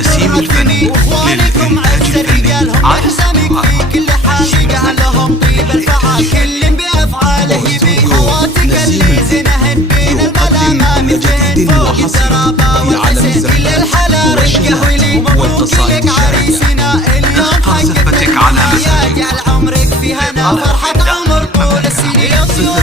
نسيم الفن للإنتاج الفني على كل حاجة لهم طيب الفعال كل بأفعاله يبيك خواتك اللي زينهن بين الملامة مثلهن فوق الترابة والحسن كل الحلا رجه ولي مبروك لك عريسنا اليوم حقك يا جعل عمرك في هنا فرحة عمر طول السنين طيور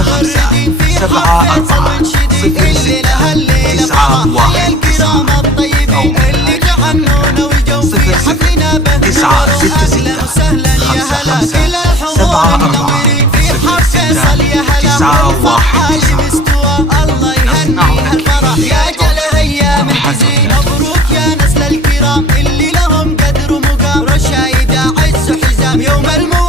غني في حفظ منشدين الليلة هالليلة فرح يا الكرام الطيبين اللي تعنونا والجو في حفلنا بهدوء أهلا وسهلا يا هلا كل الحضور منورين في حفل فيصل يا هلا والفرحة مستوى الله يهنيها الفرح يا جل أيام الحزين مبروك يا نسل الكرام اللي لهم قدر ومقام رشايد عز وحزام يوم المولد